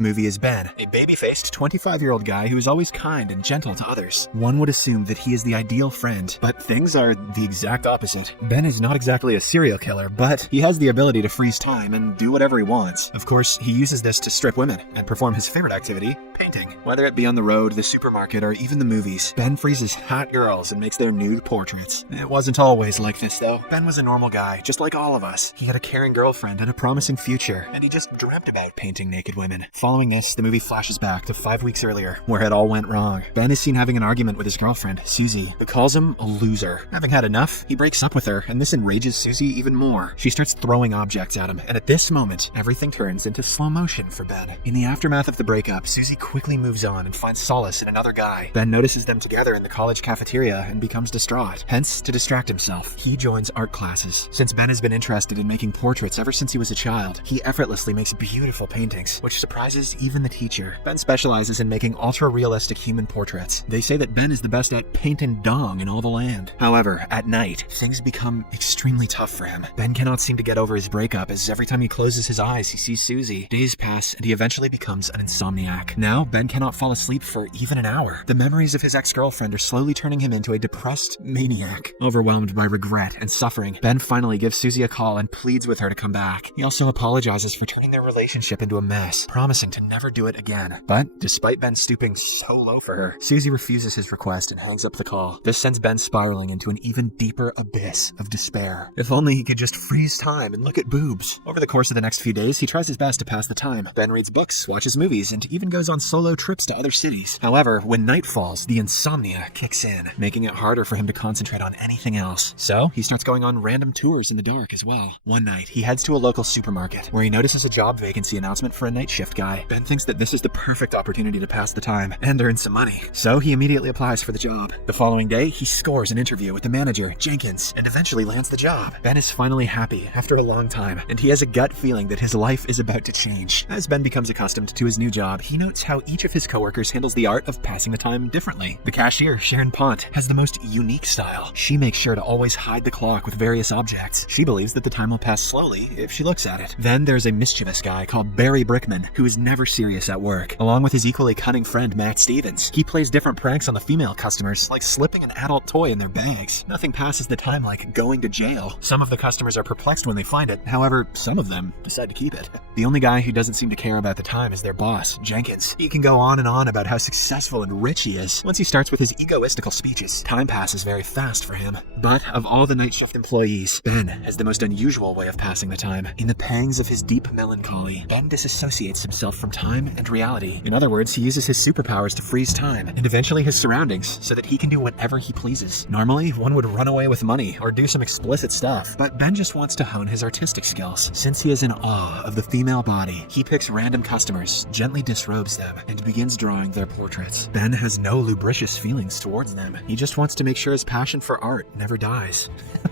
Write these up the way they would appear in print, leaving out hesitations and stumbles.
movie is Ben, a baby-faced 25-year-old guy who is always kind and gentle to others. One would assume that he is the ideal friend, but things are the exact opposite. Ben is not exactly a serial killer, but he has the ability to freeze time and do whatever he wants. Of course, he uses this to strip women and perform his favorite activity, painting. Whether it be on the road, the supermarket, or even the movies, Ben freezes hot girls and makes their nude portraits. It wasn't always like this, though. Ben was a normal guy, just like all of us. He had a caring girlfriend and a promising future, and he just dreamt about painting naked women. Following this, the movie flashes back to 5 weeks earlier, where it all went wrong. Ben is seen having an argument with his girlfriend, Susie, who calls him a loser. Having had enough, he breaks up with her, and this enrages Susie even more. She starts throwing objects at him, and at this moment, everything turns into slow motion for Ben. In the aftermath of the breakup, Susie quickly moves on and finds solace in another guy. Ben notices them together in the college cafeteria and becomes distraught. Hence, to distract himself, he joins art classes. Since Ben has been interested in making portraits ever since he was a child, he effortlessly makes beautiful paintings, which surprises even the teacher. Ben specializes in making ultra-realistic human portraits. They say that Ben is the best at painting dong in all the land. However, at night, things become extremely tough for him. Ben cannot seem to get over his breakup, as every time he closes his eyes, he sees Susie. Days pass, and he eventually becomes an insomniac. Now, Ben cannot fall asleep for even an hour. The memories of his ex-girlfriend are slowly turning him into a depressed maniac. Overwhelmed by regret and suffering, Ben finally gives Susie a call and pleads with her to come back. He also apologizes for turning their relationship into a mess, promising to never do it again. But despite Ben stooping so low for her, Susie refuses his request and hangs up the call. This sends Ben spiraling into an even deeper abyss of despair. If only he could just freeze time and look at boobs. Over the course of the next few days, he tries his best to pass the time. Ben reads books, watches movies, and even goes on solo trips to other cities. However, when night falls, the insomnia kicks in, making it harder for him to concentrate on anything else. So, he starts going on random tours in the dark as well. One night, he heads to a local supermarket, where he notices a job vacancy announcement for a night shift guy. Ben thinks that this is the perfect opportunity to pass the time and earn some money, so he immediately applies for the job. The following day, he scores an interview with the manager, Jenkins, and eventually lands the job. Ben is finally happy after a long time, and he has a gut feeling that his life is about to change. As Ben becomes accustomed to his new job, he notes how each of his coworkers handles the art of passing the time differently. The cashier, Sharon Pont, has the most unique style. She makes sure to always hide the clock with various objects. She believes that the time will pass slowly if she looks at it. Then there's a mischievous guy called Barry Brickman, who is never serious at work. Along with his equally cunning friend Matt Stevens, he plays different pranks on the female customers, like slipping an adult toy in their bags. Nothing passes the time like going to jail. Some of the customers are perplexed when they find it, however, some of them decide to keep it. The only guy who doesn't seem to care about the time is their boss, Jenkins. He can go on and on about how successful and rich he is. Once he starts with his egoistical speeches, time passes very fast for him. But of all the night shift employees, Ben has the most unusual way of passing the time. In the pangs of his deep melancholy, Ben disassociates himself from time and reality. In other words, he uses his superpowers to freeze time and eventually his surroundings so that he can do whatever he pleases. Normally, one would run away with money or do some explicit stuff, but Ben just wants to hone his artistic skills. Since he is in awe of the female body, he picks random customers, gently disrobes them, and begins drawing their portraits. Ben has no lubricious feelings towards them. He just wants to make sure his passion for art never dies.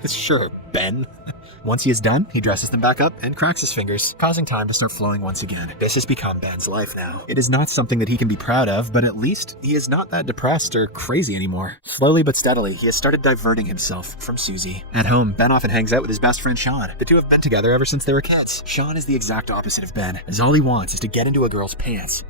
Sure, Ben. Once he is done, he dresses them back up and cracks his fingers, causing time to start flowing once again. This has become Ben's life now. It is not something that he can be proud of, but at least he is not that depressed or crazy anymore. Slowly but steadily, he has started diverting himself from Susie. At home, Ben often hangs out with his best friend Sean. The two have been together ever since they were kids. Sean is the exact opposite of Ben, as all he wants is to get into a girl's pants,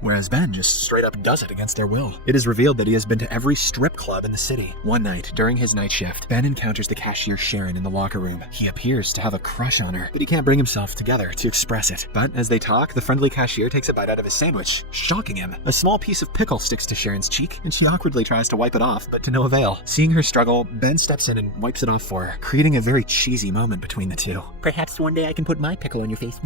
whereas Ben just straight up does it against their will. It is revealed that he has been to every strip club in the city. One night, during his night shift, Ben encounters the cashier Sharon in the locker room. He appears to have a crush on her, but he can't bring himself together to express it. But as they talk, the friendly cashier takes a bite out of his sandwich, shocking him. A small piece of pickle sticks to Sharon's cheek, and she awkwardly tries to wipe it off, but to no avail. Seeing her struggle, Ben steps in and wipes it off for her, creating a very cheesy moment between the two. Perhaps one day I can put my pickle on your face.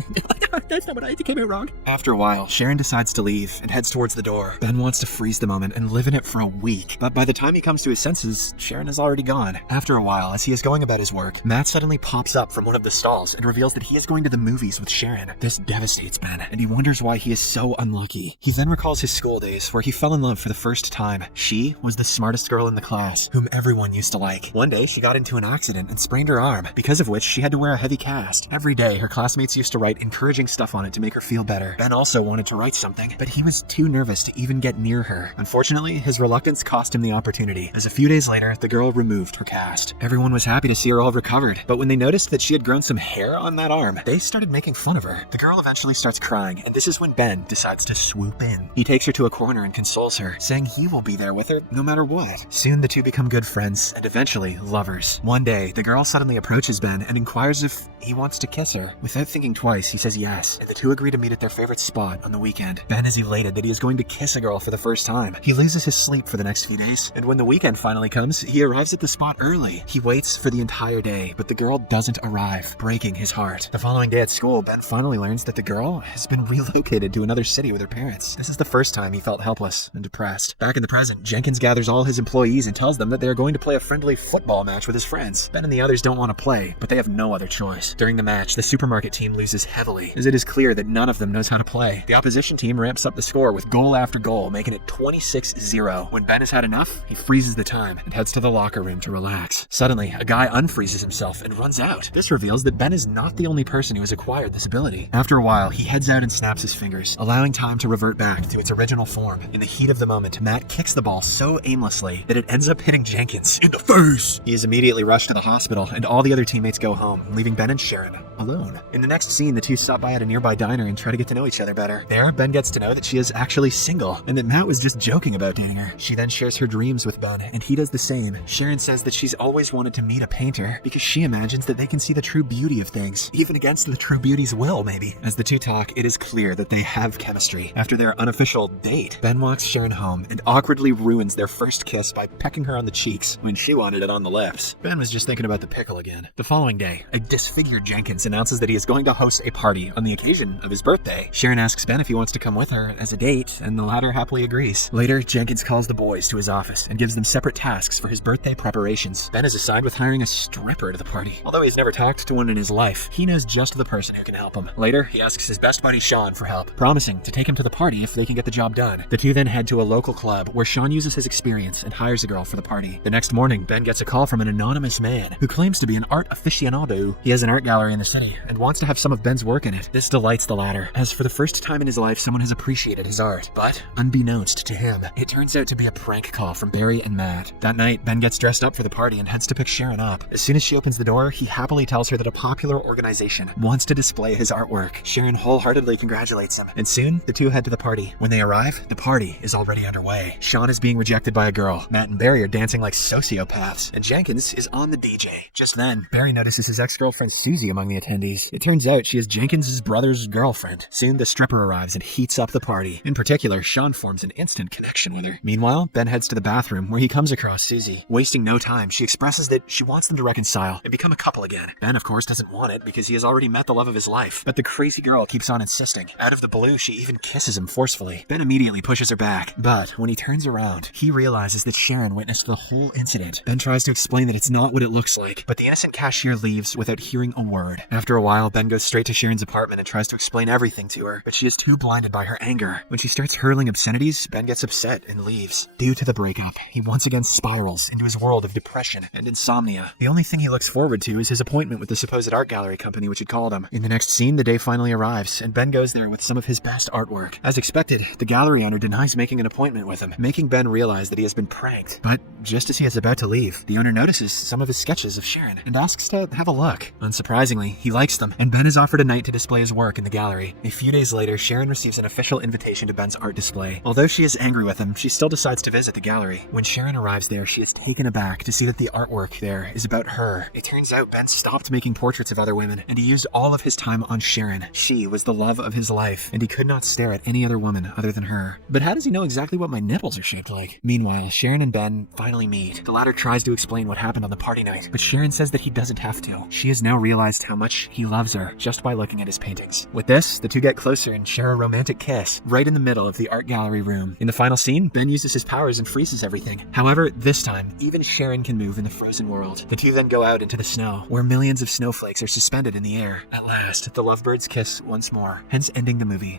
That's not what I came out wrong. After a while, Sharon decides to leave and heads towards the door. Ben wants to freeze the moment and live in it for a week, but by the time he comes to his senses, Sharon is already gone. After a while, as he is going about his work, Matt suddenly pops up from one of the stalls and reveals that he is going to the movies with Sharon. This devastates Ben, and he wonders why he is so unlucky. He then recalls his school days, where he fell in love for the first time. She was the smartest girl in the class, whom everyone used to like. One day, she got into an accident and sprained her arm, because of which she had to wear a heavy cast. Every day, her classmates used to write encouraging stuff on it to make her feel better. Ben also wanted to write something, but he was too nervous to even get near her. Unfortunately, his reluctance cost him the opportunity, as a few days later, the girl removed her cast. Everyone was happy to see her all recovered, but when they noticed that she had grown some hair on that arm, they started making fun of her. The girl eventually starts crying and this is when Ben decides to swoop in. He takes her to a corner and consoles her, saying he will be there with her no matter what. Soon the two become good friends, and eventually lovers. One day, the girl suddenly approaches Ben and inquires if he wants to kiss her. Without thinking twice, he says yes, and the two agree to meet at their favorite spot on the weekend. Ben is elated that he is going to kiss a girl for the first time. He loses his sleep for the next few days, and when the weekend finally comes, he arrives at the spot early. He waits for the entire day, but the girl doesn't arrive, breaking his heart. The following day at school, Ben finally learns that the girl has been relocated to another city with her parents. This is the first time he felt helpless and depressed. Back in the present, Jenkins gathers all his employees and tells them that they are going to play a friendly football match with his friends. Ben and the others don't want to play, but they have no other choice. During the match, the supermarket team loses heavily, as it is clear that none of them knows how to play. The opposition team ramps up the score with goal after goal, making it 26-0. When Ben has had enough, he freezes the time and heads to the locker room to relax. Suddenly, a guy unfreezes himself and runs out. This reveals that Ben is not the only person who has acquired this ability. After a while, he heads out and snaps his fingers, allowing time to revert back to its original form. In the heat of the moment, Matt kicks the ball so aimlessly that it ends up hitting Jenkins in the face. He is immediately rushed to the hospital, and all the other teammates go home, leaving Ben and Sharon alone. In the next scene, the two stop by at a nearby diner and try to get to know each other better. There, Ben gets to know that she is actually single, and that Matt was just joking about dating her. She then shares her dreams with Ben, and he does the same. Sharon says that she's always wanted to meet a painter, because she imagines that they can see the true beauty of things, even against the true beauty's will, maybe. As the two talk, it is clear that they have chemistry. After their unofficial date, Ben walks Sharon home and awkwardly ruins their first kiss by pecking her on the cheeks when she wanted it on the lips. Ben was just thinking about the pickle again. The following day, a disfigured Jenkins announces that he is going to host a party on the occasion of his birthday. Sharon asks Ben if he wants to come with her as a date, and the latter happily agrees. Later, Jenkins calls the boys to his office and gives them separate tasks for his birthday preparations. Ben is assigned with hiring a stripper to the party. Although he's never talked to one in his life, he knows just the person who can help him. Later, he asks his best buddy Sean for help, promising to take him to the party if they can get the job done. The two then head to a local club where Sean uses his experience and hires a girl for the party. The next morning, Ben gets a call from an anonymous man who claims to be an art aficionado. He has an art gallery in the city and wants to have some of Ben's work in it. This delights the latter, as for the first time in his life, someone has appreciated his art. But, unbeknownst to him, it turns out to be a prank call from Barry and Matt. That night, Ben gets dressed up for the party and heads to pick Sharon up. As soon as she opens the door, he happily tells her that a popular organization wants to display his artwork. Sharon wholeheartedly congratulates him, and soon, the two head to the party. When they arrive, the party is already underway. Sean is being rejected by a girl. Matt and Barry are dancing like sociopaths, and Jenkins is on the DJ. Just then, Barry notices his ex-girlfriend Susie among the attendees. It turns out she is Jenkins' brother's girlfriend. Soon, the stripper arrives and heats up the party. In particular, Sean forms an instant connection with her. Meanwhile, Ben heads to the bathroom where he comes across Susie. Wasting no time, she expresses that she wants them to reconcile and become a couple again. Ben, of course, doesn't want it because he has already met the love of his life, but the crazy girl keeps on insisting. Out of the blue, she even kisses him forcefully. Ben immediately pushes her back, but when he turns around, he realizes that Sharon witnessed the whole incident. Ben tries to explain that it's not what it looks like, but the innocent cashier leaves without hearing a word. After a while, Ben goes straight to Sharon's apartment and tries to explain everything to her, but she is too blinded by her anger. When she starts hurling obscenities, Ben gets upset and leaves. Due to the breakup, he once again spirals into his world of depression and insomnia. The only thing he looks forward to is his appointment with the supposed art gallery company which had called him. In the next scene, the day finally arrives, and Ben goes there with some of his best artwork. As expected, the gallery owner denies making an appointment with him, making Ben realize that he has been pranked. But just as he is about to leave, the owner notices some of his sketches of Sharon and asks to have a look. Unsurprisingly, he likes them, and Ben is offered a night to display his work in the gallery. A few days later, Sharon receives an official invitation to Ben's art display. Although she is angry with him, she still decides to visit the gallery. When Sharon arrives there, she is taken aback to see that the artwork there is about her. It turns out Ben stopped making portraits of other women, and he used all of his time on Sharon. She was the love of his life, and he could not stare at any other woman other than her. But how does he know exactly what my nipples are shaped like? Meanwhile, Sharon and Ben finally meet. The latter tries to explain what happened on the party night, but Sharon says that he doesn't have to. She has now realized how much he loves her just by looking at his paintings. With this, the two get closer and share a romantic kiss right in the middle of the art gallery room. In the final scene, Ben uses his powers and freezes everything. However, this time, even Sharon can move in the frozen world. The two then go out into the snow, where millions of snowflakes are suspended in the air. At last, the lovebirds kiss once more, hence ending the movie.